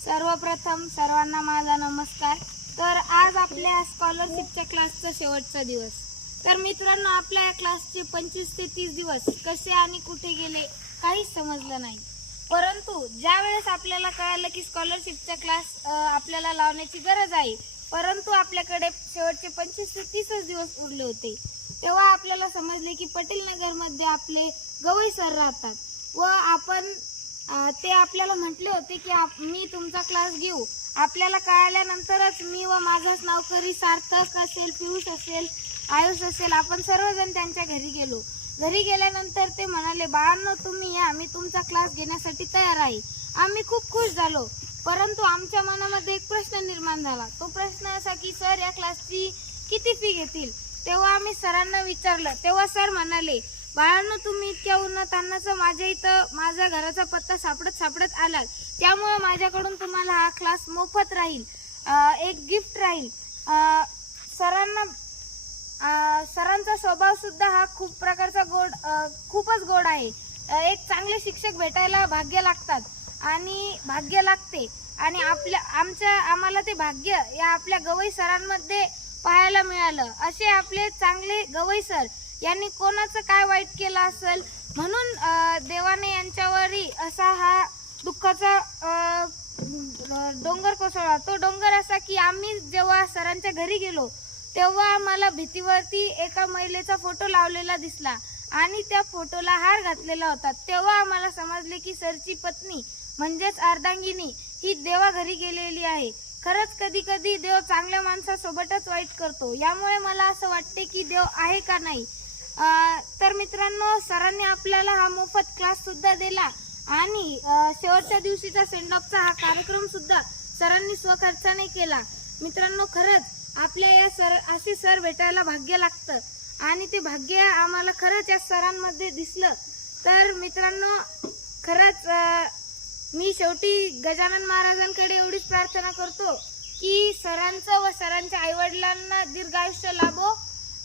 सर्वप्रथम सर्वांना माझा नमस्कार। तर आज आपल्या स्कॉलरशिपच्या क्लासचा शेवटचा दिवस। तर मित्रांनो, आपल्या या क्लासचे 25 ते 30 दिवस कसे आणि कुठे गेले काहीच समजलं नाही। परंतु ज्या वेळेस आपल्याला कळालं की स्कॉलरशिपचा क्लास आपल्याला लावण्याची गरज आहे, परंतु आपल्याकडे शेवटचे 25 ते 30 दिवस उरले होते, तेव्हा आपल्याला समजले की पटेल नगर मध्ये आपले गवई सर राहतात व आपण ते आपल्याला म्हटले होते की मी तुमचा क्लास घेऊ। आपल्याला कळाल्यानंतरच मी व माझाच नावकरी सार्थक असेल, पियुष असेल, आयुष असेल, आपण सर्वजण त्यांच्या घरी गेलो। घरी गेल्यानंतर ते म्हणाले, बाळांनो तुम्ही या, मी तुमचा क्लास घेण्यासाठी तयार आहे। आम्ही खूप खुश झालो, परंतु आमच्या मनामध्ये एक प्रश्न निर्माण झाला। तो प्रश्न असा की सर या क्लासची किती फी घेतील? तेव्हा आम्ही सरांना विचारलं, तेव्हा सर म्हणाले, बाळांनो तुम्ही इतक्या उन्हातान्हाचं माझ्या घराचा पत्ता सापडत आलात, त्यामुळे माझ्याकडून तुम्हाला हा क्लास मोफत राहील, एक गिफ्ट राहील। सरांचा स्वभाव सुद्धा हा खूपच गोड आहे। एक चांगले शिक्षक भेटायला भाग्य लागते आणि आम्हाला ते भाग्य या आपल्या गवई सरांमध्ये पाहायला मिळालं। असे आपले चांगले गवई सर यांनी कोणाचं काय वाईट केलं असेल म्हणून देवाने यांच्यावरी असा हा दुःखाचा डोंगर कोसळला। तो डोंगर असा की आम्ही जेव्हा सरांच्या घरी गेलो तेव्हा आम्हाला भिंतीवरती एका महिलेचा फोटो लावलेला दिसला आणि त्या फोटोला हार घातलेला होता। तेव्हा आम्हाला समजले की सरची पत्नी म्हणजेच अर्धांगिनी ही देवा घरी गेलेली आहे। खरंच कधी कधी देव चांगल्या माणसासोबतच वाईट करतो। यामुळे मला असं वाटते की देव आहे का नाही। तर मित्रांनो, सरांनी आपल्याला हा मोफत क्लास सुद्धा दिला आणि शेवटच्या दिवशीचा सेंड ऑफचा हा कार्यक्रम सुद्धा सरांनी स्वखर्चाने केला। मित्रांनो, खरंच आपल्या या असे सर भेटायला भाग्य लागतं आणि ते भाग्य आम्हाला खरंच या सरांमध्ये दिसलं। तर मित्रांनो, खरंच मी शेवटी गजानन महाराजांकडे एवढीच प्रार्थना करतो की सरांचं व सरांच्या आईवडिलांना दीर्घायुष्य लाभो।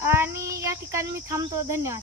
आणि या ठिकाणी मी थांबतो। धन्यवाद।